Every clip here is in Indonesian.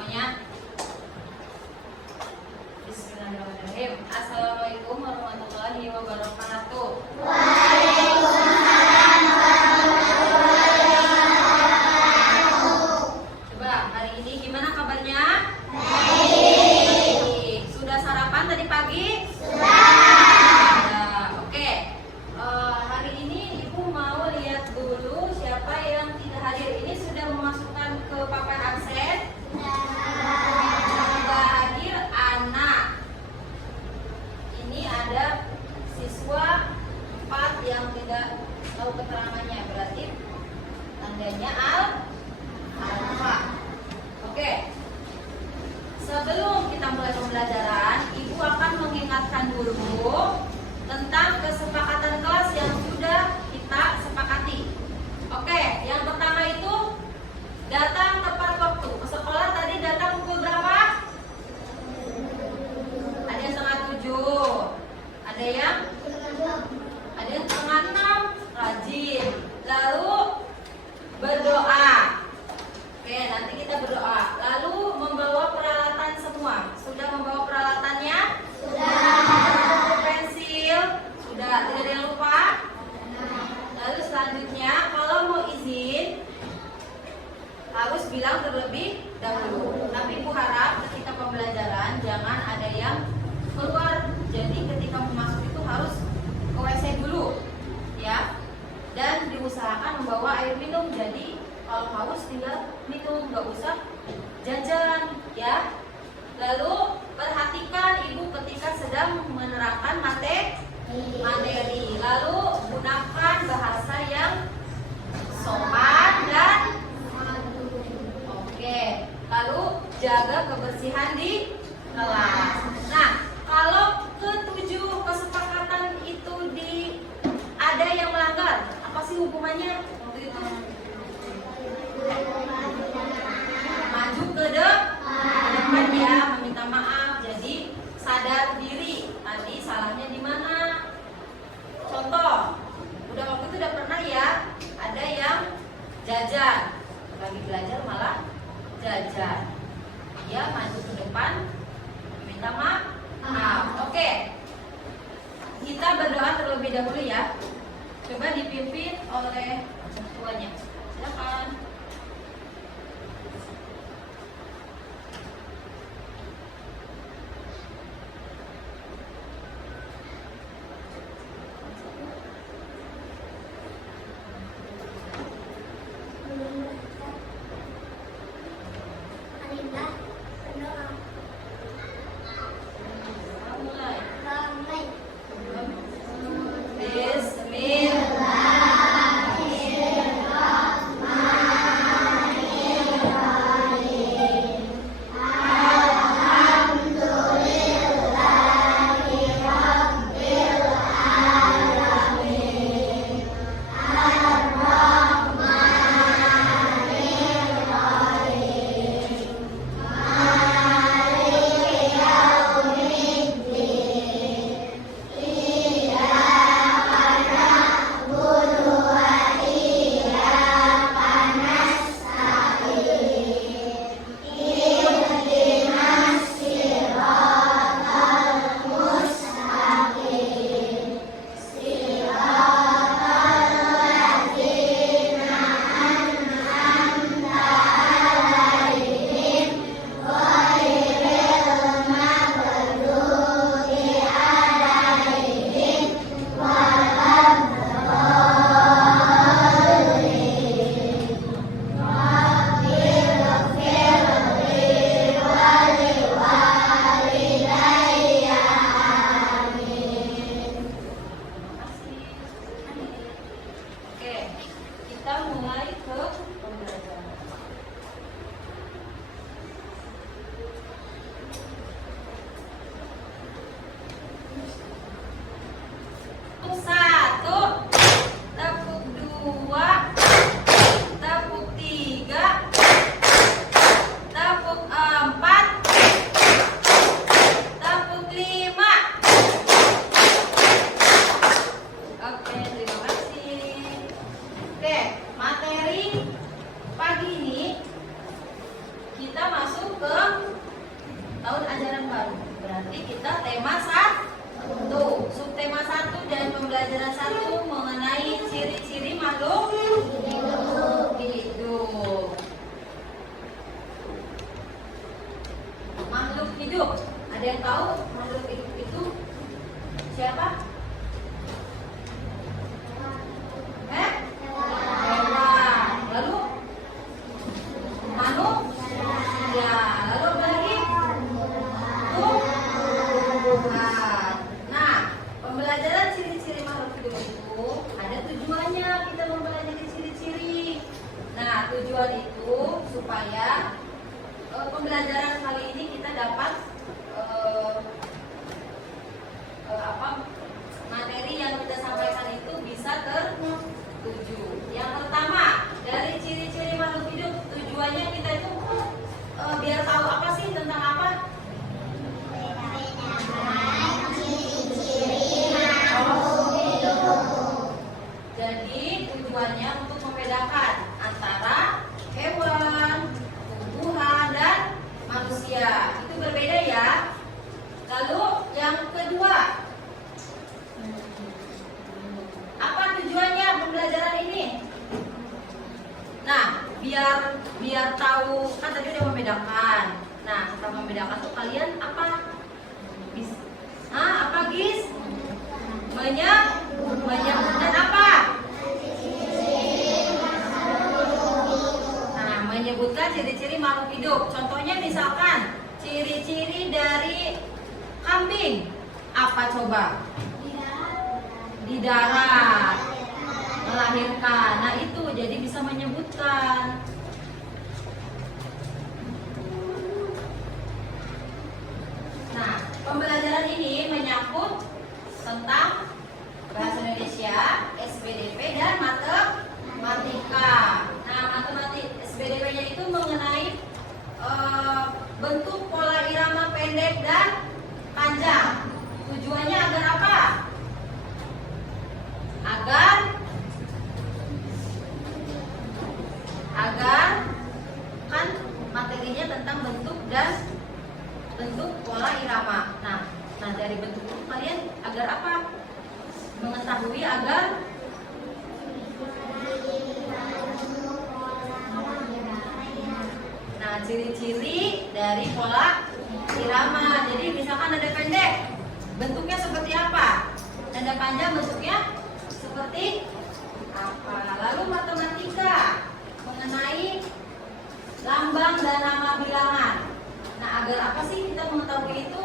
semuanya. Bismillahirrahmanirrahim. Assalamualaikum warahmatullahi wabarakatuh. Waalaikumsalam warahmatullahi wabarakatuh. Coba hari ini gimana kabarnya? Baik. Sudah sarapan tadi pagi? Sudah. Oke. Hari ini Ibu mau lihat dulu siapa yang tidak hadir. Ini sudah memasukkan ke papan absen. Tidak hadir anak. Ini ada siswa 4 yang tidak tahu keterangannya, berarti tandanya alfa. Oke. Sebelum kita mulai pembelajaran, Ibu akan mengingatkan dulu tentang kesepakatan kelas yang sudah kita sepakati. Oke, yang pertama itu datang tepat waktu. Ke sekolah tadi datang pukul berapa? Ada yang setengah 7, ada yang setengah 6, rajin. Lalu berdoa. Oke, nanti kita berdoa. Lalu membawa peralatan semua. Sudah membawa peralatannya? Sudah. Pensil? Sudah. Tidak ada yang lupa? Lalu selanjutnya, kalau mau izin harus bilang terlebih dahulu. Tapi Ibu harap ketika pembelajaran jangan ada yang keluar. Jadi ketika mau masuk itu harus ke WC dulu, ya. Dan diusahakan membawa air minum. Jadi kalau haus tinggal minum, nggak usah jajan, ya. Lalu perhatikan Ibu ketika sedang menerangkan materi. Lalu gunakan bahasa yang sopan dan oke. Lalu jaga kebersihan di kelas. Nah, kalau ketujuh kesepakatan itu ada yang melanggar, apa sih hukumannya waktu itu? Maju ke depan ya, meminta maaf. Jadi sadar diri tadi salahnya di mana. Contoh, waktu itu udah pernah ya ada yang jajan, lagi belajar malah jajan. Dia maju ke depan meminta maaf. Oke, kita berdoa terlebih dahulu ya. Coba dipimpin oleh tuanya. Silakan. tahun ajaran baru. Berarti kita tema 1. Subtema 1 dan pembelajaran 1 mengenai ciri-ciri makhluk hidup. Makhluk hidup. Ada yang tahu makhluk hidup itu siapa? Hewan. Lalu manusia. Lalu apa lagi? Tumbuhan. Nah, pembelajaran ciri-ciri makhluk hidup itu ada tujuannya, kita mempelajari ciri-ciri. Nah, tujuan itu supaya pembelajaran kali ini kita dapat materi yang kita sampaikan itu bisa tertuju. Yang pertama, dari ciri-ciri makhluk hidup, tujuannya kita itu biar tahu apa sih tentang apa? Jadi tujuannya untuk membedakan antara hewan, tumbuhan, dan manusia. Itu berbeda ya. Lalu yang kedua, apa tujuannya pembelajaran ini? Nah, biar tahu, kan tadi udah membedakan. Nah, setelah membedakan tuh kalian apa? Apa Gis? Menyebutkan apa? Nah, menyebutkan ciri-ciri makhluk hidup. Contohnya misalkan ciri-ciri dari kambing. Apa coba? Di darat, melahirkan. Nah, itu jadi bisa menyebutkan. Nah, pembelajaran ini menyangkut tentang bahasa Indonesia, SPDP, dan matematika. Nah, SPDP-nya itu mengenai bentuk pola irama pendek dan panjang. Tujuannya agar apa? Agar kan materinya tentang bentuk dan bentuk pola irama. Nah, dari bentuk itu kalian agar apa? Mengetahui agar ciri-ciri dari pola irama. Jadi misalkan nada pendek bentuknya seperti apa? Nada panjang bentuknya seperti apa? Lalu matematika mengenai lambang dan nama bilangan. Nah, agar apa sih kita mengetahui itu?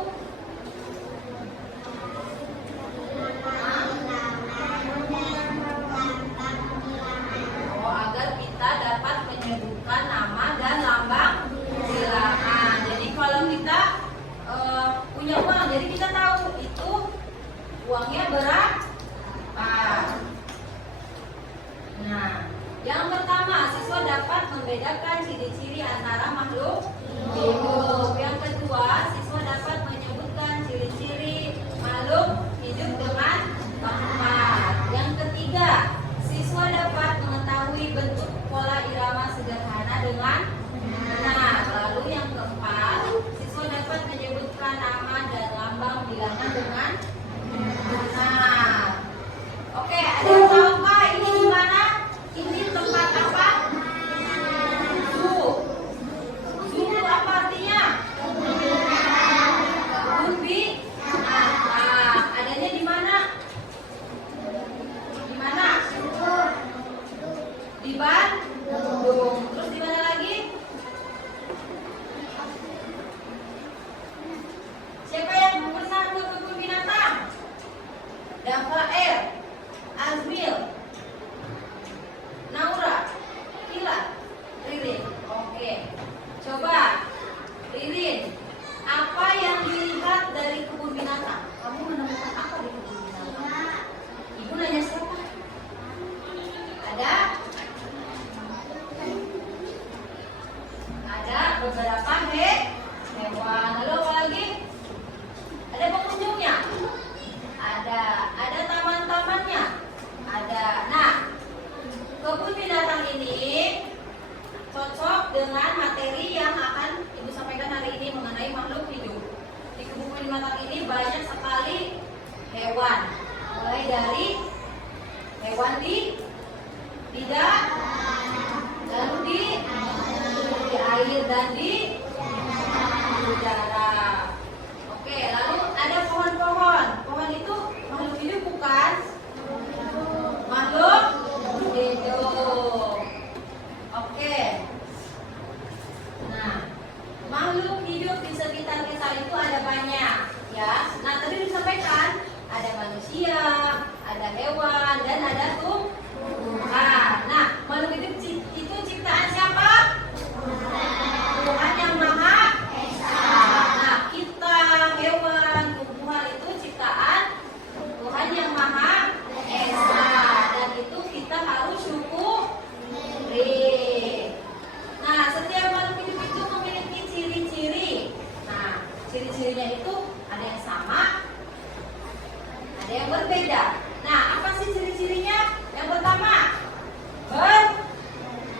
Agar kita dapat menyebutkan nama dan lambang bilangan. Jadi kalau kita punya uang, jadi kita tahu itu uangnya berapa. Nah, yang pertama, siswa dapat membedakan ciri-ciri antara makhluk hidup. Yang kedua, siswa dapat menyebutkan ciri-ciri makhluk hidup dengan tepat. Yang ketiga, siswa dapat mengetahui bentuk pola irama sederhana dengan benar. Lalu yang keempat, siswa dapat menyebutkan nama dan lambang bilangan dengan benar. Oke, ada yang tahu Pak ini di mana? Ini tempat apa? Zoo. Zoo itu apa artinya? Kebun binatang. Adanya di mana? Di mana? Di Bandung. Terus di mana lagi? Siapa yang pernah ke kebun binatang? Dava Air, Azmil, Naura, Kila, Ririn. Oke. Coba Ririn, apa yang dilihat dari kebun binatang? Kamu menemukan apa di kebun binatang? Ibu nanya siapa? Ada beberapa hewan. Lalu apa lagi? Ada pengunjungnya? Ada taman-tamannya? Ada. Nah, kebun binatang ini cocok dengan materi yang akan Ibu sampaikan hari ini mengenai makhluk hidup. primata itu ada banyak, ya. Nah, tadi disampaikan ada manusia, ada hewan, dan ada tumbuhan. Nah, makhluk itu ciptaan siapa? Tuhan yang Maha Esa. Nah, kita, hewan, tumbuhan itu ciptaan Tuhan yang Maha Esa. Dan itu kita harus syukuri. Nah, setiap makhluk hidup itu memiliki ciri-ciri. Nah, ciri-cirinya itu ada yang sama, ada yang berbeda. Nah, apa sih ciri-cirinya? Yang pertama,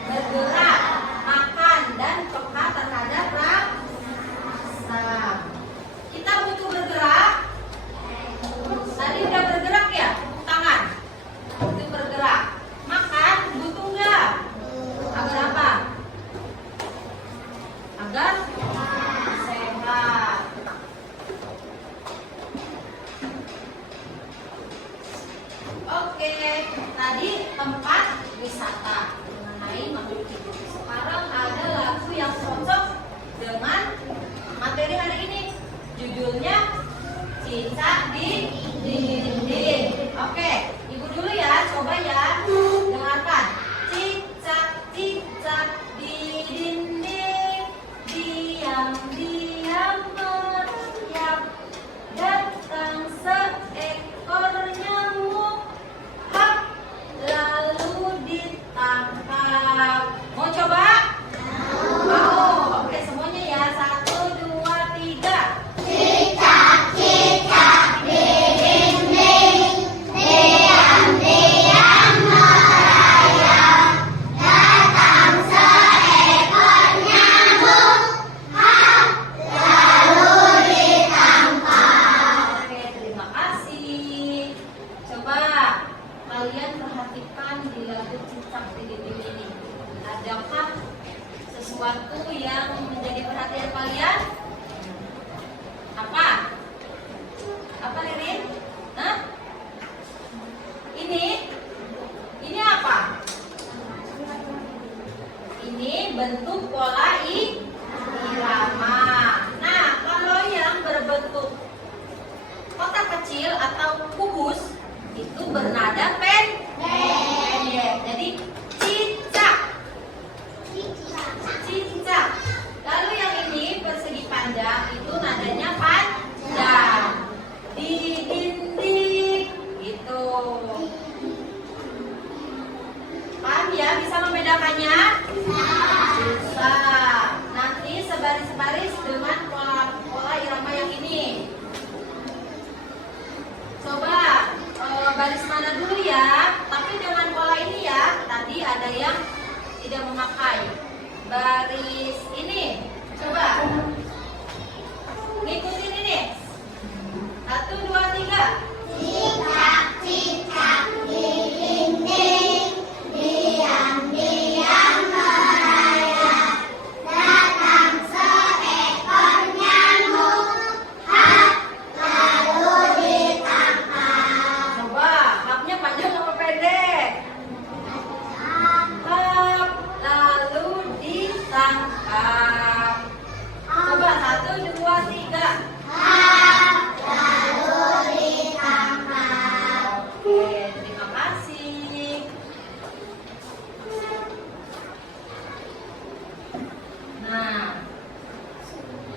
bergerak, makan, dan peka terhadap rasa. Kita butuh bergerak. Tadi udah bergerak ya, tangan butuh bergerak. Makan butuh nggak? Agar apa? Agar sehat. Oke, tadi tempat wisata mengenai makhluk hidup. Sekarang ada lagu yang cocok dengan materi hari ini. Judulnya Cicak di Dinding. Oke, ibu dulu ya, coba ya, dengarkan. Cicak cicak di dinding, diam-diam merayap, datang seekor nyamuk, hap, lalu ditangkap. Mau coba? Mau. Oke, semuanya ya. 1, 2, 3. Cicak cicak di dinding, diam-diam merayap, datang seekor nyamuk, hap, lalu ditangkap. Oke, terima kasih. Coba kalian perhatikan di lagu Cicak di Dinding ini. Adakah sesuatu yang menjadi perhatian kalian? Apa? Apa, Ririn? Hah? Ini apa? Ini bentuk pola irama. Nah, kalau yang berbentuk kotak kecil atau kubus itu bernada pendek. Jadi cicak, cicak. Lalu yang ini persegi panjang itu nadanya panjang. Di dinding gitu. Paham ya? Bisa membedakannya? Bisa. Nanti sebaris-baris dengan pola irama yang ini. Coba baris mana dulu ya? Tapi dengan pola ini ya. Tadi ada yang tidak memakai baris ini. Coba ngikutin ini. 1, 2, 3. Cicak cicak di dinding, diam-diam merayap, datang seekor nyamuk, hap, lalu ditangkap. Coba hapnya panjang apa pendek? Hap, lalu ditangkap. Coba 1, 2, 3. Hap, lalu ditangkap. Oke, terima kasih. Nah,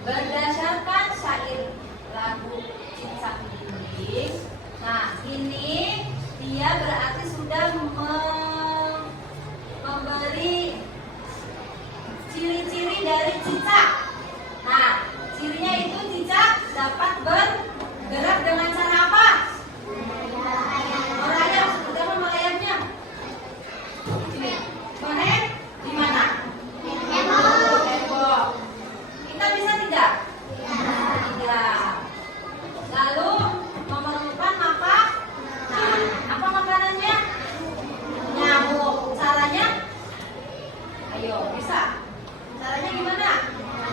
berdasarkan syair lagu Cicak di Dinding, nah ini dia berarti sudah memberi ciri-ciri dari cicak. Nah, cirinya itu cicak dapat bergerak dengan cara apa? Merayap. Seperti apa merayapnya? Sini. Merayap di mana? Tembok. Kita bisa tidak? Tidak. Lalu memerlukan makan. Nah, apa makanannya? Nyamuk. Caranya? Ayo, bisa. Caranya gimana?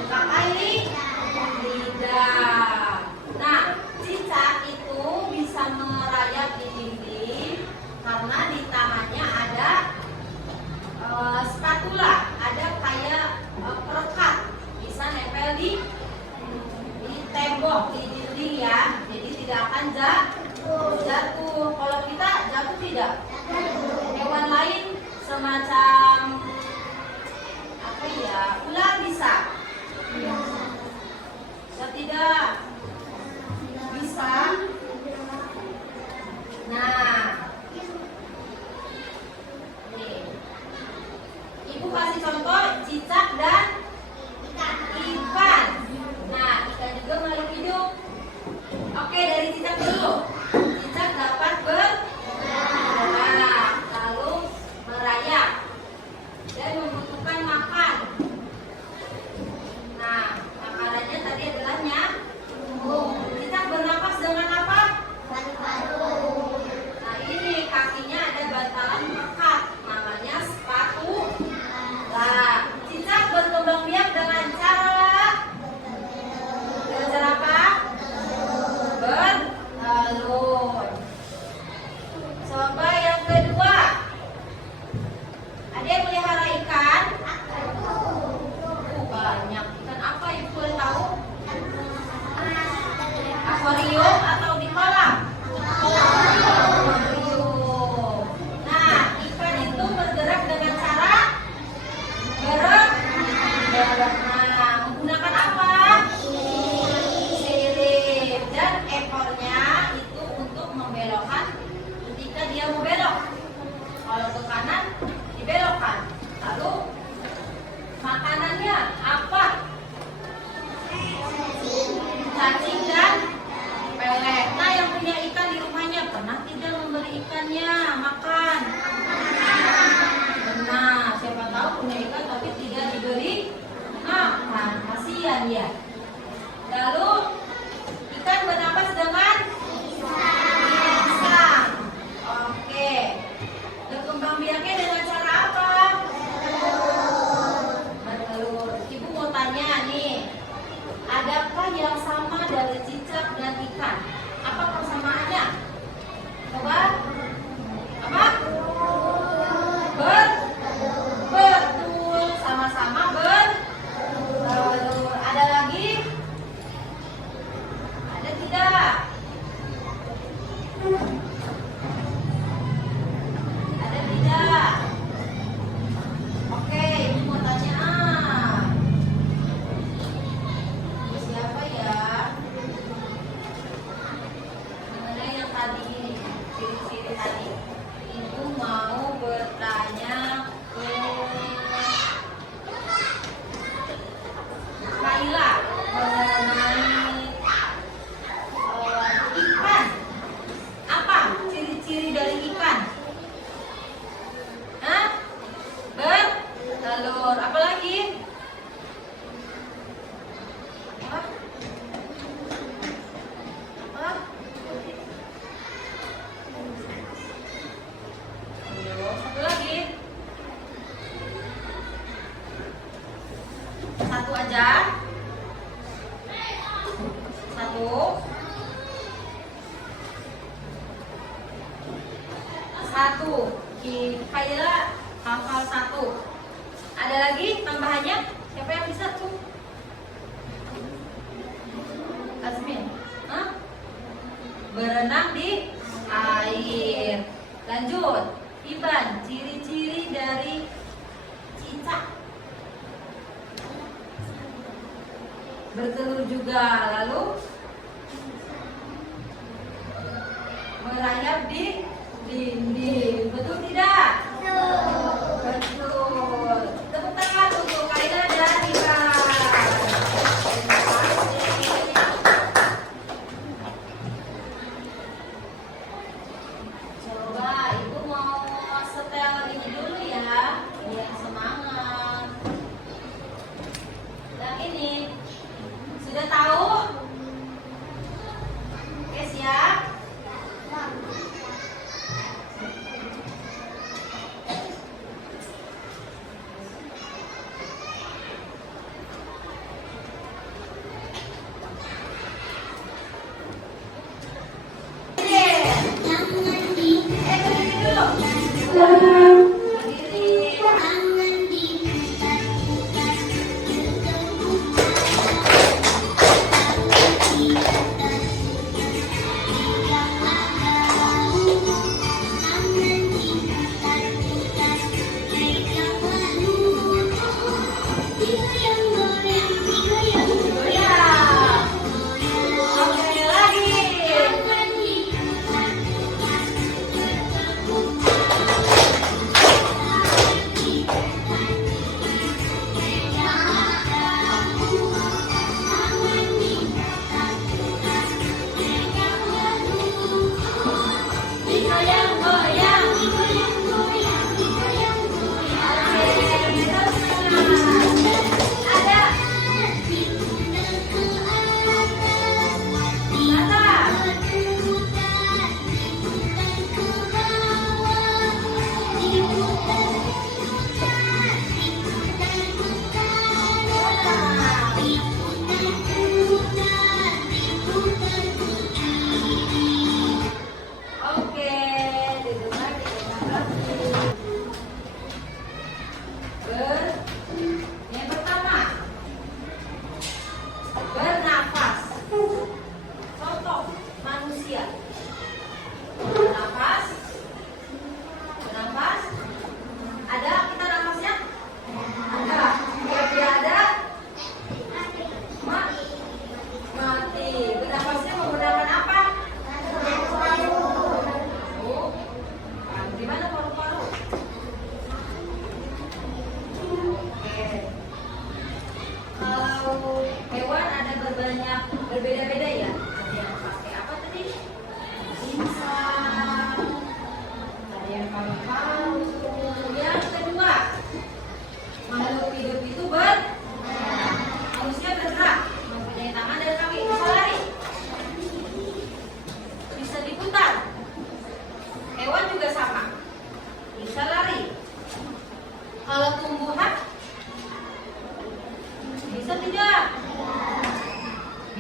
Pakai lidah. Nah, cicak itu bisa merayap di dinding karena di tangannya ada spatula, ada kayak perekat, bisa nempel di akan jatuh. Kalau kita jatuh tidak? Hewan lain semacam apa ya? Ular bisa? Bisa tidak? Bisa. Nah, nih. Ibu kasih contoh cicak dan ikan. Nah, ikan juga makhluk hidup. Oke, dari cicak dulu. Cicak dapat bergerak, lalu merayap dan membutuhkan makan. Nah, makanannya tadi adalah nyamuk. Cicak bernapas dengan apa? Nah, ini kakinya ada bantalan pekat, namanya sepatu. Nah, cicak berkembang biak dengan cara apa? Bertelur. Coba yang kedua. Ada yang melihara ikan? Banyak. Ikan apa ibu boleh tahu? Akuarium atau di kolam? Akuarium. Nah, ikan itu bergerak dengan cara bergerak. Nah, menggunakan apa? Sirip. Dan ekornya itu untuk membelokkan ketika dia mau belok. Kalau ke kanan dibelokkan. Lalu makanannya apa? Cacing dan pelet. Nah, yang punya ikan di rumahnya pernah tidak memberi ikannya makan? Nah, siapa tahu punya ikan tapi tidak diberi makan. Kasihan ya. Lalu ikan bernapas dengan insang. Oke. Berkembang biaknya dengan cara apa? Bertelur. Ibu mau tanya nih, adakah yang sama dari cicak dan ikan? Apa persamaannya? Coba. Apa? Betul. Sama-sama bertelur. Ada lagi? Ada tidak? Ada tidak? Oke, ini mau tanya. Ini siapa ya? Mengenai yang tadi, ciri-ciri tadi. Ibu mau bertanya ke Kaila mengenai ikan. Apa ciri-ciri dari ikan? Hah? Bertelur. Apa lagi? Apa? Apa? Ayo, satu lagi. Satu aja. Satu. Satu. Kaila hafal satu. Ada lagi tambahannya? Siapa yang bisa tuh? Azmin. Hah? Berenang di air. Lanjut. Iban, ciri-ciri dari cicak. Bertelur juga. Lalu merayap di dinding. Betul tidak? Betul. Tepuk tangan untuk Kaila dan Iban. Terima kasih. Coba ibu mau setel ini dulu ya, biar semangat. Yang ini sudah tahu? Oke, siap?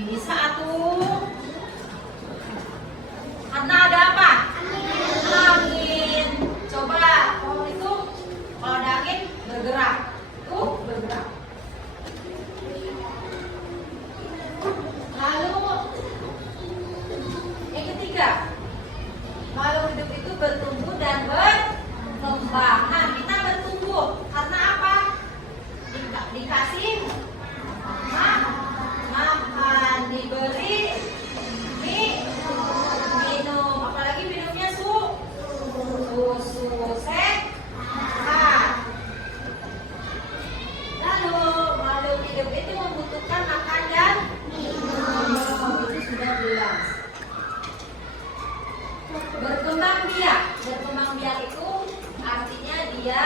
Bisa atuh. Karena ada apa? Angin. Coba pohon itu kalau ada angin bergerak. Tuh bergerak. Lalu yang ketiga, makhluk hidup itu bertumbuh dan berkembang. Nah, kita bertumbuh karena apa? Dikasih makan, diberi minum, apalagi minumnya susu sehat. Lalu makhluk hidup itu membutuhkan makan dan minum, itu sudah jelas. Berkembang biak itu artinya dia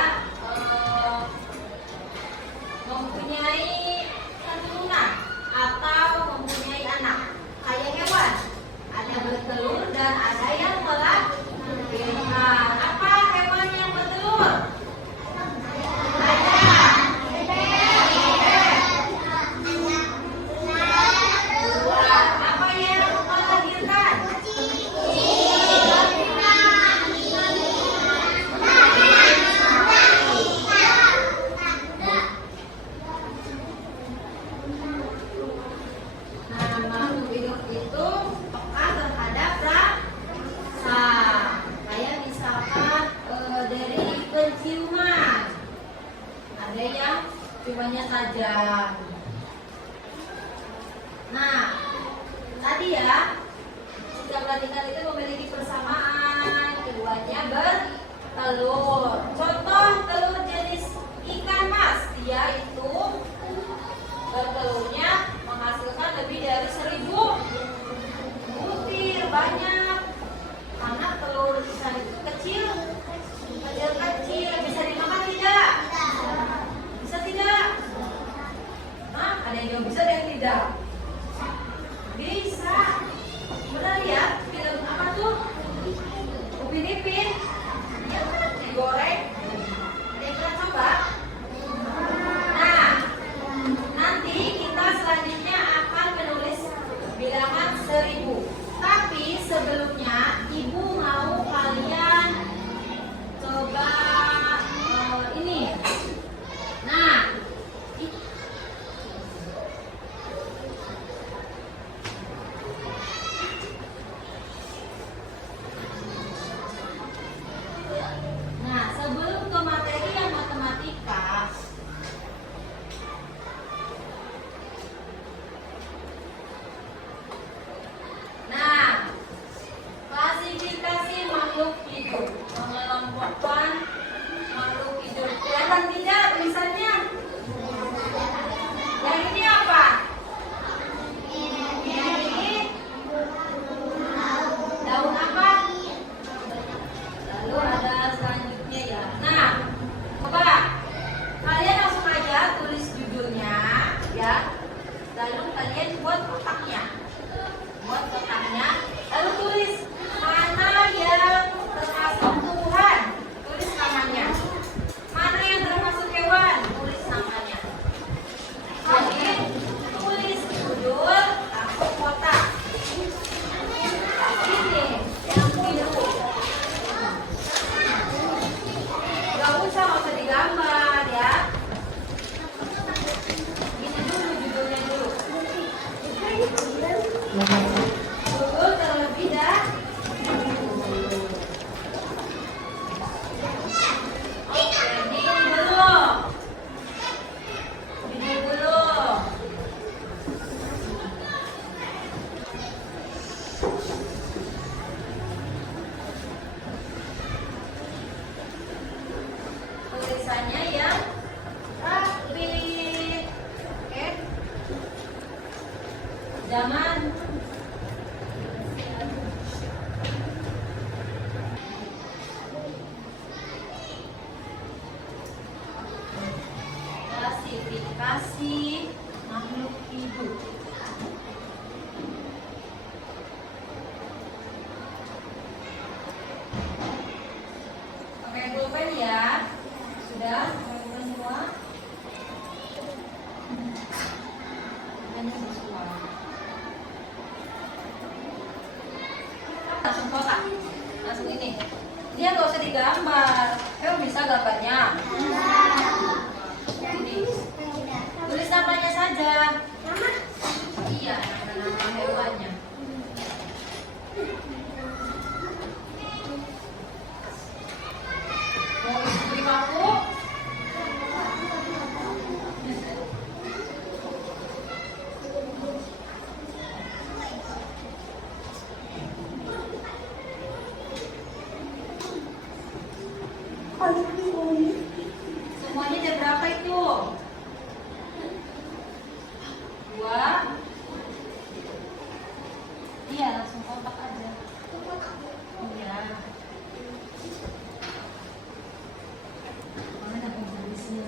mempunyai keturunan atau mempunyai anak. Kayak hewan, ada bertelur dan ada yang melahirkan. Apa hewan yang bertelur? Apa yang melahirkan? Nah, makhluk hidup itu peka terhadap rasa. Kayak misalkan dari penciuman. Ada yang ciumannya tajam. Nah, tadi ya, kita perhatikan itu memiliki persamaan. Keduanya bertelur. Contoh telur jenis ikan mas, dia itu bertelurnya menghasilkan lebih dari 1000 butir. Banyak karena telur ikan itu kecil. Bisa dimakan tidak? Bisa tidak? Nah, ada yang jawab bisa, ada yang tidak. Bisa. Pernah lihat film apa tuh? Upin Ipin. Iya kan? Digoreng. Ada yang pernah coba? Nah, nanti kita selanjutnya akan menulis bilangan 1000. Tapi sebelumnya ibu mau kalian coba ini. Nah, sebelum ke materi yang matematika, nah, klasifikasi makhluk hidup, mengelompokkan makhluk hidup. Kelihatan tidak tulisannya? Yang ini apa? Yang ini daun apa? Lalu ada selanjutnya ya. Nah, coba kalian langsung aja tulis judulnya ya. Lalu kalian buat kotaknya. Lalu tulis mana yang termasuk Tuhan, tulis namanya. Mana yang termasuk hewan, tulis namanya. Jadi tulis judul langsung kotak. Ini yang biru. Gak usah digambar ya. Ini dulu judulnya dulu. Judul terlebih dahulu. Oke, ini dulu. Ini dulu. Tulisannya yang rapi. Oke. Jangan klasifikasi makhluk hidup. Pakai pulpen ya. Sudah teman-teman semua? Hanya sesuai. langsung kotak. Langsung ini. Dia nggak usah digambar. Bisa gambarnya. Ini. Tulis namanya saja. Iya, nama hewannya. Mau beri paku? Semuanya ada berapa itu? 2. Iya, langsung kontak aja. Iya. Mana penggarisnya?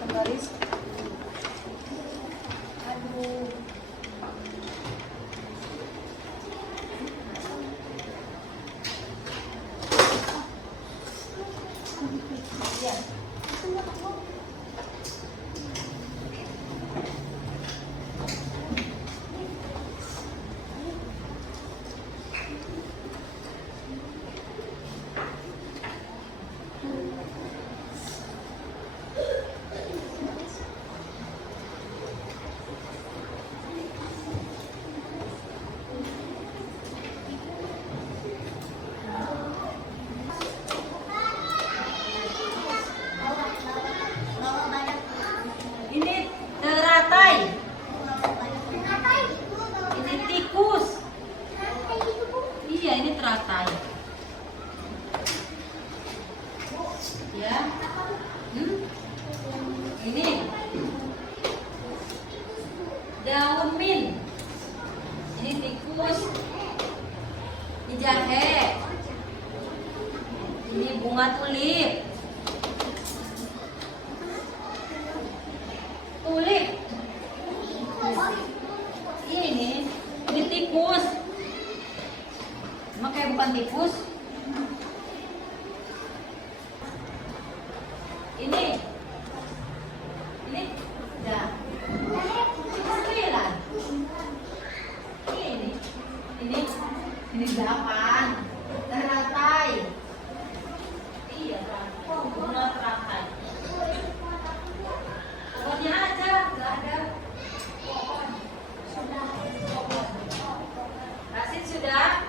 Penggaris. Aduh. Iya. Ini teratai. Ini tikus. Iya, ini teratai. Ya. Ini daun mint. Ini tikus. Ini jahe. Ini bunga tulip. Tulip. Ini tikus. Emang kayak bukan tikus? Ini. Dah. Sembilan. Ini 8. Teratai. Iya, bunga teratai. Pokoknya aja, nggak ada. Rasid sudah?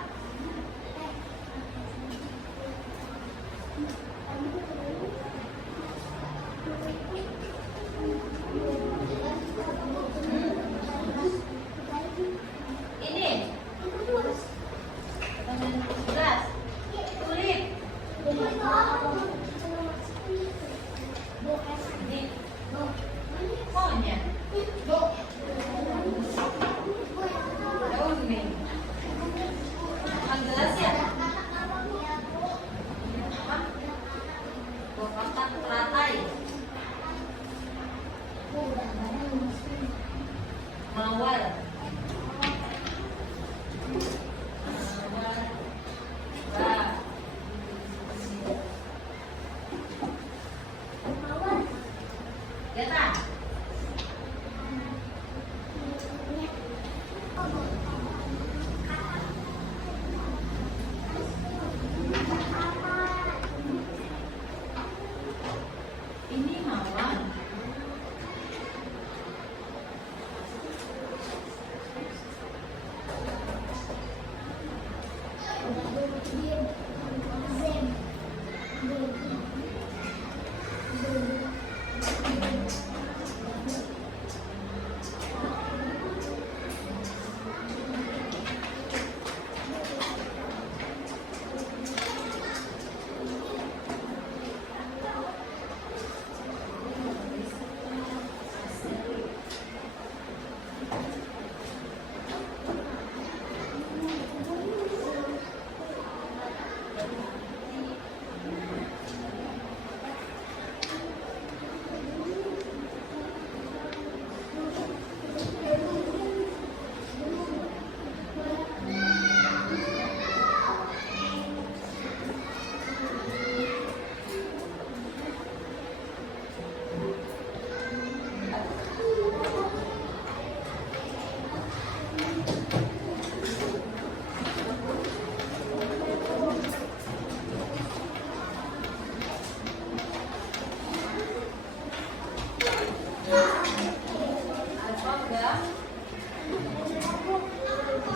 Apa udah?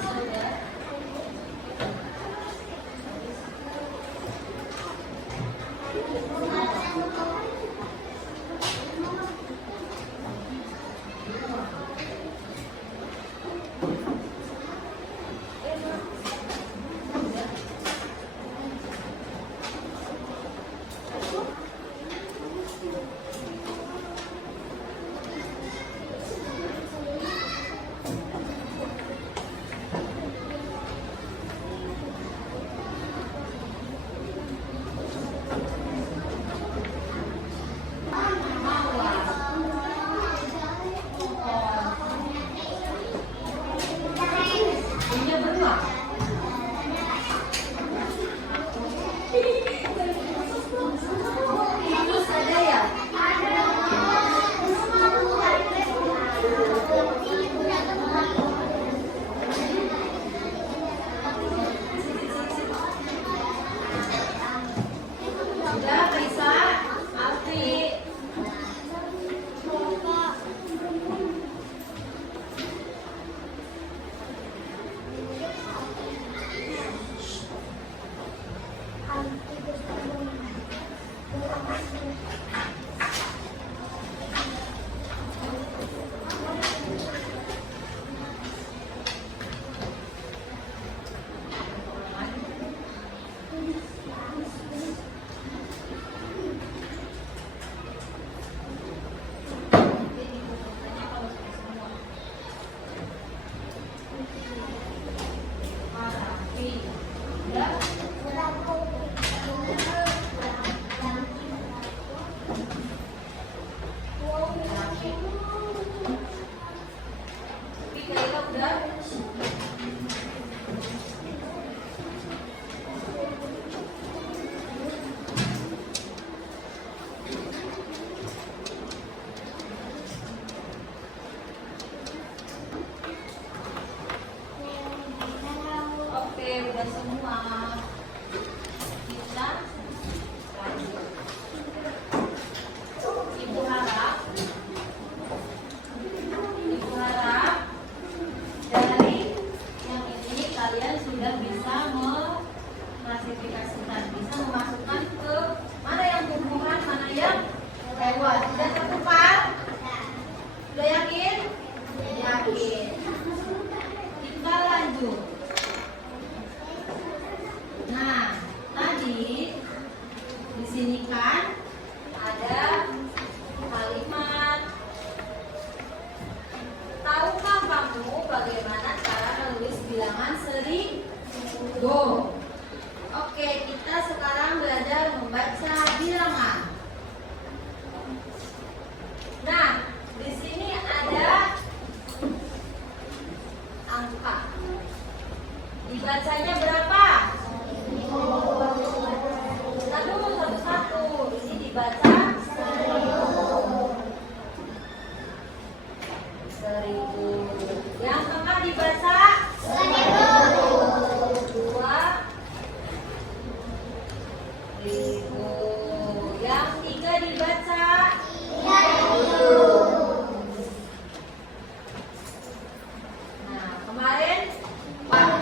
Sudah. Punya berdua. Tikus ada ya? Sudah, Kaisa, Alfi. Oke, udah semua. Kita lanjut. Ibu harap dari yang ini kalian sudah bisa mengklasifikasikan, bisa memasukkan ke mana yang tumbuhan, mana yang hewan. Sudah tertumpah? Sudah yakin? Yakin. Kita lanjut. Nah, tadi di sini kan ada kalimat. Tahukah kamu bagaimana cara menulis bilangan seribu? Oke, kita sekarang belajar membaca bilangan. Nah, di sini ada angka. Dibacanya berapa? Satu, satu. Ini dibaca 1000. Yang tengah dibaca 2000. Yang tiga dibaca 3000. Nah, kemarin kalau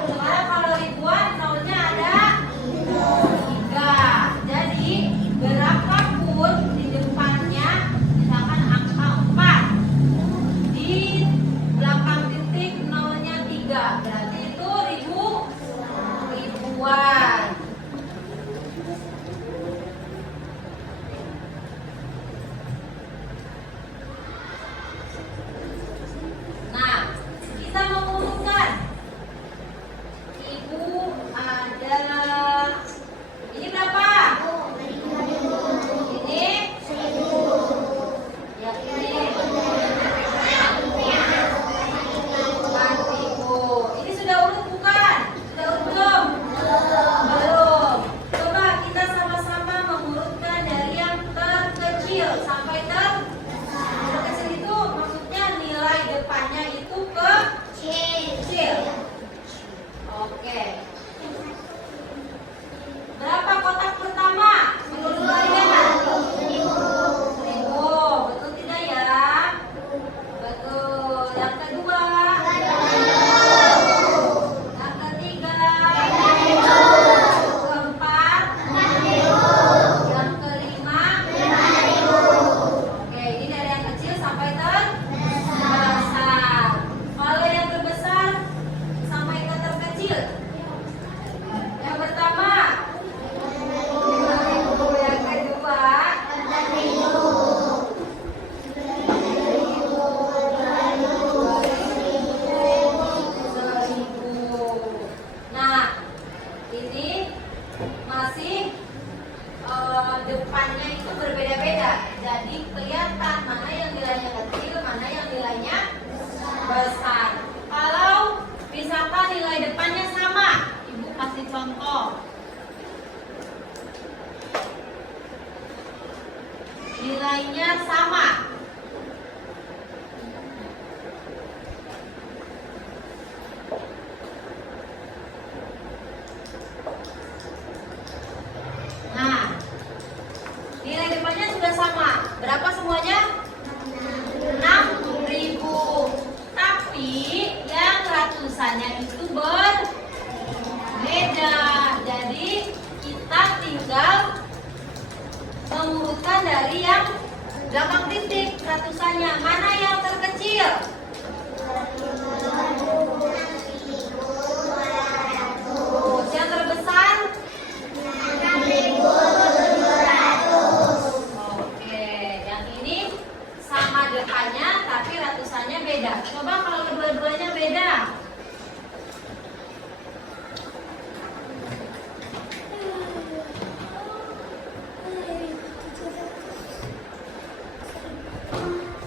nilainya sama. Nah, nilai depannya sudah sama. Berapa semuanya? 6.000. Tapi yang ratusannya itu berbeda. Jadi kita tinggal mengurutkan dari yang belakang titik ratusannya. Mana yang terkecil? Yang terbesar? Oke, yang ini sama depannya tapi ratusannya beda. Coba kalau kedua-duanya beda.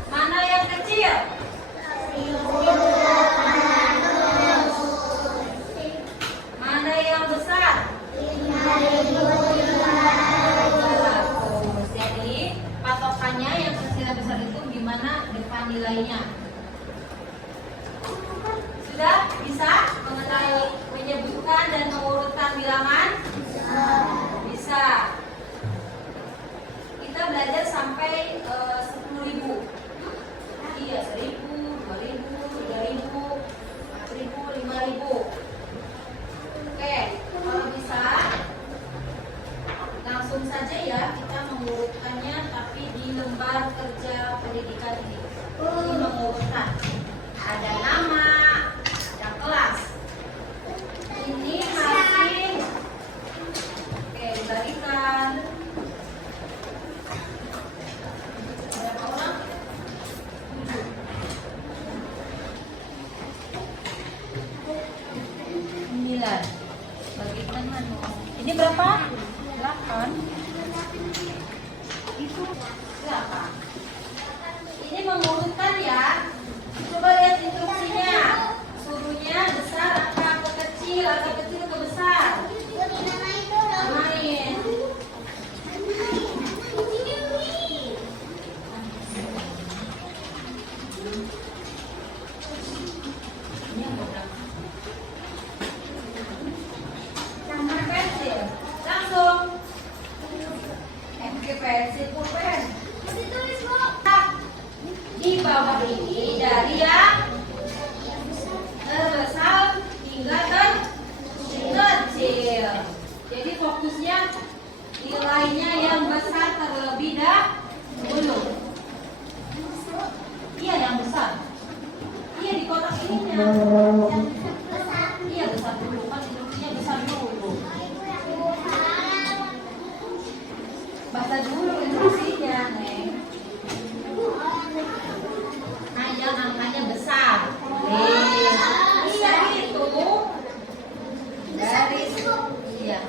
Mana yang kecil? Mana yang besar? 500. Jadi patokannya yang kecil dan besar itu gimana depan nilainya? Sudah bisa menyebutkan dan mengurutkan bilangan? Bisa. Kita belajar sampai 10.000. Iya, 1.000, 2.000, 3.000, 4.000, 5.000. Oke, kalau bisa langsung saja ya kita mengurutkannya, tapi di lembar kerja pendidikan ini. Ini mengurutkan. Ada nama, ada kelas. Ini masih oke, dibalikan. Berapa orang? 9. Bagikan mana? Ini berapa? 8. Itu berapa? Ini mengurutkan ya. Coba lihat instruksinya. Suruhnya besar atau ke kecil atau kecil ke besar? Main. Ini yang berapa? Sama pensil. Langsung. Pensil pulpen. Di bawah ini dari yang terbesar hingga terkecil. Jadi fokusnya nilainya yang besar terlebih dahulu. Iya, yang besar. Iya, di kotak ininya. Iya, besar dulu. Kan instruksinya besar dulu. Baca dulu instruksinya, Neng. Nah, yang angkanya besar. Iya gitu. Garis. Iya.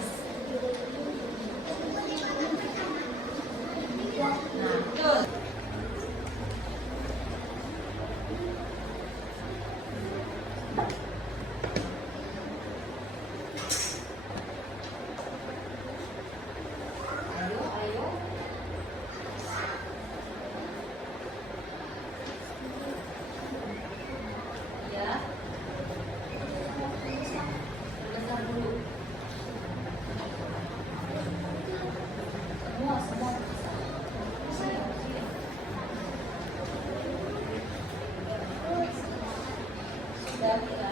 Nah, terus. Ayo, ayo. Ya. Besar dulu. Semua. Sudah ya.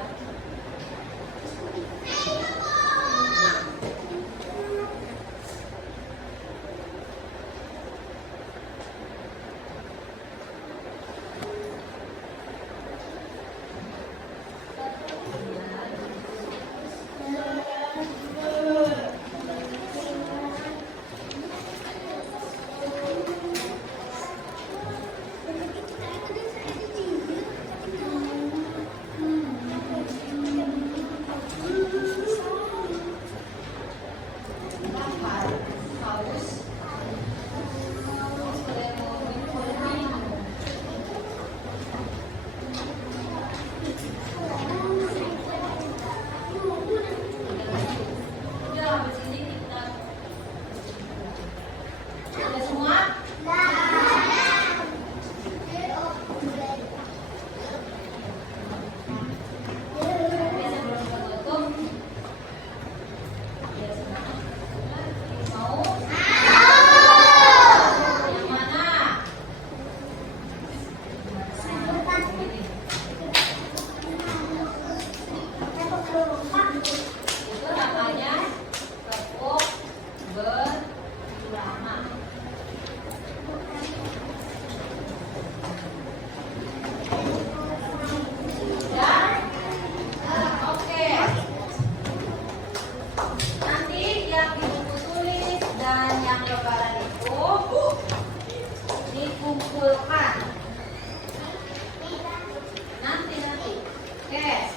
Oke,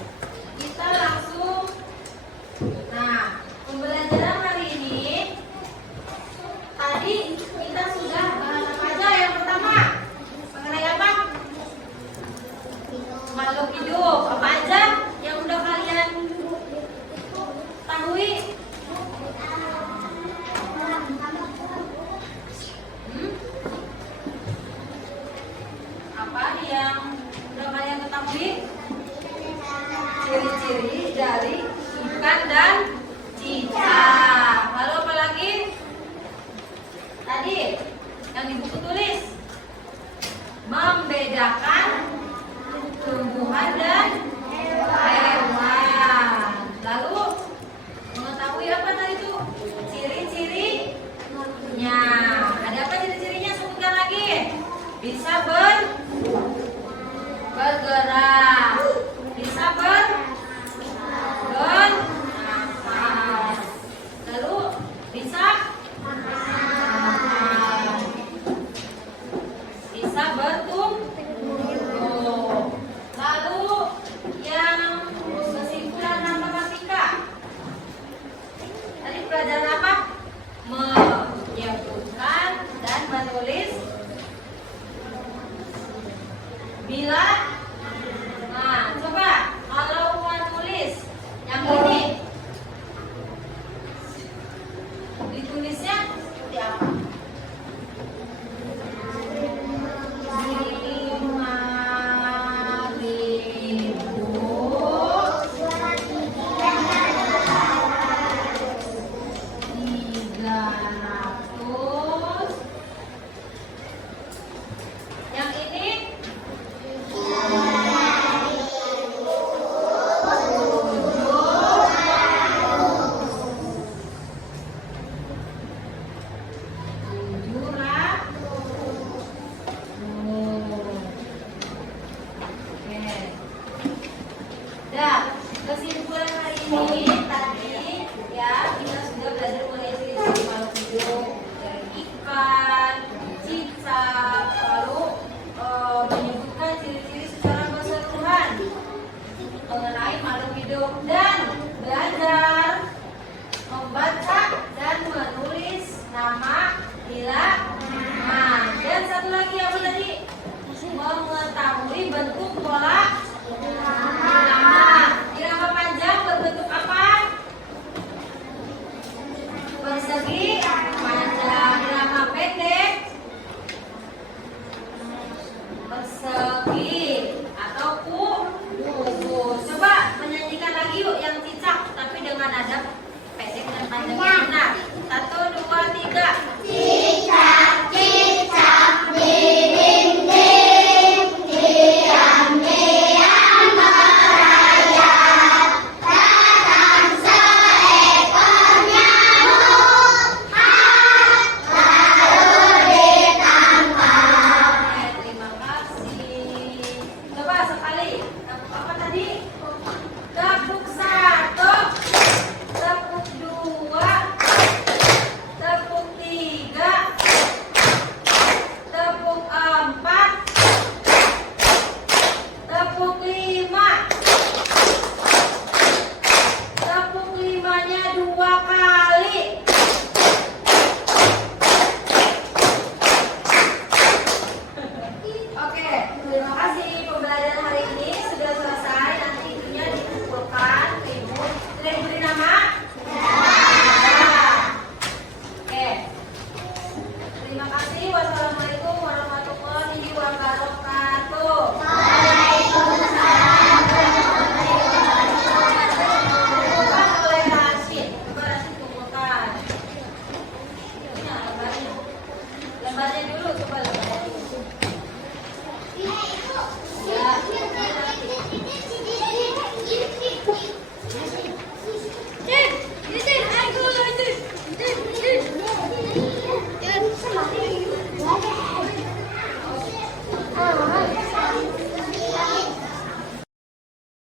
kita langsung. Nah, pembelajaran hari ini tadi kita sudah bahas apa aja? Yang pertama mengenai apa? Makhluk hidup. Apa aja yang udah kalian ketahui? Apa yang udah kalian ketahui? Ciri-ciri dari ikan dan cicak. Lalu apa lagi? Tadi yang di buku tulis membedakan tumbuhan dan hewan. Lalu mengetahui apa tadi itu? Ciri-cirinya. Ada apa ciri-cirinya? Sebutkan lagi. Bisa bergerak, bisa bernafas, lalu bisa makan, bisa bertumbuh. Lalu yang kesimpulan matematika tadi pelajaran apa? Menyebutkan dan menulis bila. Nah, coba kalau menulis yang ini ditulisnya seperti apa? 5.300. Yang ini kesimpulan hari ini tadi ya kita sudah belajar mengenai ciri-ciri makhluk hidup dari ikan, cicak, lalu menyebutkan ciri-ciri secara keseluruhan mengenai makhluk hidup dan